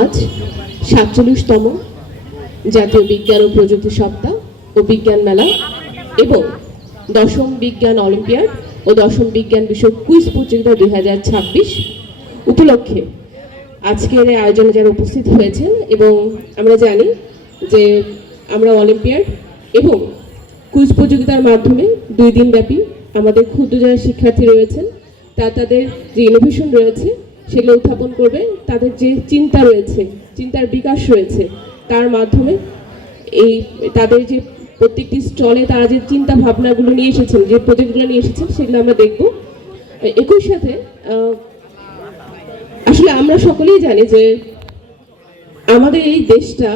আজ ৪৭তম জাতীয় বিজ্ঞান ও প্রযুক্তি সপ্তাহ ও বিজ্ঞান মেলা এবং দশম বিজ্ঞান অলিম্পিয়াড ও দশম বিজ্ঞান বিষয়ক কুইজ প্রতিযোগিতা ২০২৬ উপলক্ষে আজকের এই আয়োজনে যারা উপস্থিত হয়েছেন, এবং আমরা জানি যে আমরা অলিম্পিয়াড এবং কুইজ প্রতিযোগিতার মাধ্যমে ২ দিন ব্যাপী আমাদের ক্ষুদ্র যারা শিক্ষার্থী রয়েছেন তাদের যে ইনোভেশন রয়েছে সেগুলো উত্থাপন করবে, তাদের যে চিন্তা রয়েছে, চিন্তার বিকাশ রয়েছে, তার মাধ্যমে তাদের যে প্রত্যেকটি স্টলে তারা যে চিন্তা ভাবনাগুলো নিয়ে এসেছেন, যে প্রজেক্টগুলো নিয়ে এসেছেন, সেগুলো আমরা দেখব। একই সাথে আসলে আমরা সকলেই জানি যে আমাদের এই দেশটা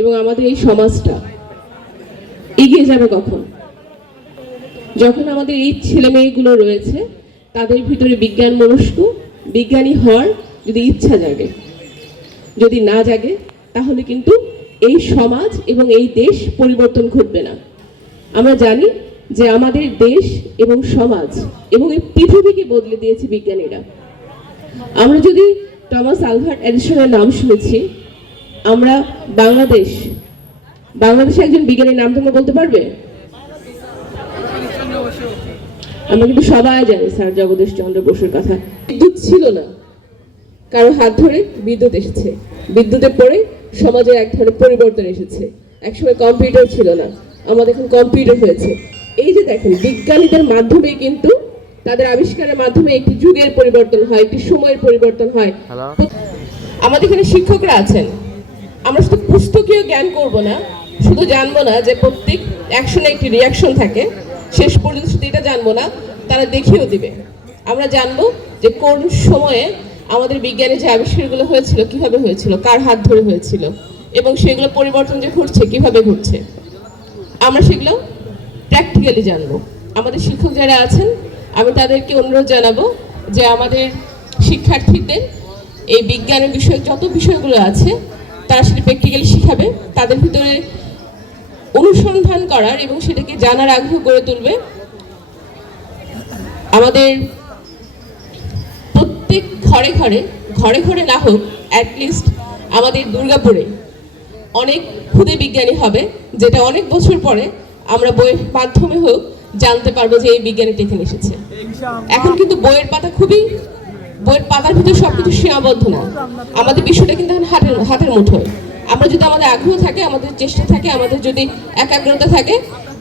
এবং আমাদের এই সমাজটা এগিয়ে যাবে কখন, যখন আমাদের এই ছেলে মেয়েগুলো রয়েছে তাদের ভিতরে বিজ্ঞান মনস্ক বিজ্ঞানী হওয়ার যদি ইচ্ছা জাগে। যদি না জাগে তাহলে কিন্তু এই সমাজ এবং এই দেশ পরিবর্তন ঘটবে না। আমরা জানি যে আমাদের দেশ এবং সমাজ এবং এই পৃথিবীকে বদলে দিয়েছে বিজ্ঞানীরা। আমরা যদি টমাস আলভা এডিসনের নাম শুনেছি, আমরা বাংলাদেশে একজন বিজ্ঞানীর নাম তোমরা বলতে পারবে? আমরা কিন্তু সবাই জানি স্যার জগদীশ চন্দ্র বসুর কথা। বিদ্যুৎ ছিল না, কারো হাত ধরে বিদ্যুৎ এসেছে, বিদ্যুতের পরে সমাজের এক ধরনের পরিবর্তন এসেছে। একসময় কম্পিউটার ছিল না, আমাদের এখন কম্পিউটার হয়েছে। এই যে দেখেন, বিজ্ঞানীদের মাধ্যমে কিন্তু তাদের আবিষ্কারের মাধ্যমে একটি যুগের পরিবর্তন হয়, একটি সময়ের পরিবর্তন হয়। আমাদের এখানে শিক্ষকরা আছেন, আমরা শুধু পুস্তকীয় জ্ঞান করব না, শুধু জানবো না যে প্রত্যেক অ্যাকশনে একটি রিয়াকশন থাকে, শেষ পর্যন্ত শুধু এটা জানবো না, তারা দেখিয়েও দিবে। আমরা জানবো যে কোন সময়ে আমাদের বিজ্ঞানের যে আবিষ্কারগুলো হয়েছিল কিভাবে হয়েছিল, কার হাত ধরে হয়েছিল, এবং সেগুলো পরিবর্তন যে ঘটছে কিভাবে ঘটছে, আমরা সেগুলো প্র্যাকটিক্যালি জানবো। আমাদের শিক্ষক যারা আছেন, আমি তাদেরকে অনুরোধ জানাবো যে আমাদের শিক্ষার্থীদের এই বিজ্ঞানের বিষয়ে যত বিষয়গুলো আছে তারা সেটা প্র্যাকটিক্যালি শিখাবে, তাদের ভিতরে অনুসন্ধান করার এবং সেটাকে জানার আগ্রহ করে তুলবে। আমাদের প্রত্যেক ঘরে ঘরে না হোক, অ্যাটলিস্ট আমাদের দুর্গাপুরে অনেক ক্ষুদে বিজ্ঞানী হবে, যেটা অনেক বছর পরে আমরা বইয়ের মাধ্যমে হোক জানতে পারবো যে এই বিজ্ঞানীটা এখানে এসেছে। এখন কিন্তু বইয়ের পাতার ভিতরে সবকিছু সীমাবদ্ধ না, আমাদের বিষয়টা কিন্তু এখন হাতের মুঠোয়। আমরা যদি আমাদের আগ্রহ থাকে, আমাদের চেষ্টা থাকে, আমাদের যদি একাগ্রতা থাকে,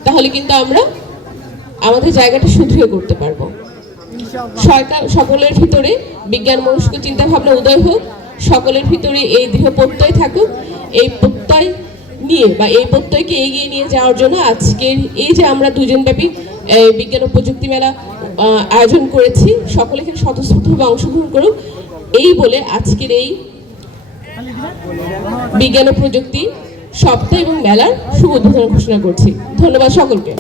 তাহলে কিন্তু আমরা আমাদের জায়গাটা শুধরিয়ে করতে পারবো। সকলের ভিতরে বিজ্ঞান মনস্ক চিন্তা ভাবনা উদয় হোক, সকলের ভিতরে এই দৃঢ় প্রত্যয় থাকুক। এই প্রত্যয় নিয়ে বা এই প্রত্যয়কে এগিয়ে নিয়ে যাওয়ার জন্য আজকের এই যে আমরা দুজনব্যাপী বিজ্ঞান ও প্রযুক্তি মেলা আয়োজন করেছি, সকলে এখানে স্বতঃস্ফূর্তভাবে অংশগ্রহণ করুক, এই বলে আজকের এই বিজ্ঞান ও প্রযুক্তি সপ্তাহ এবং মেলার শুভ উদ্বোধন ঘোষণা করছি। ধন্যবাদ সকলকে।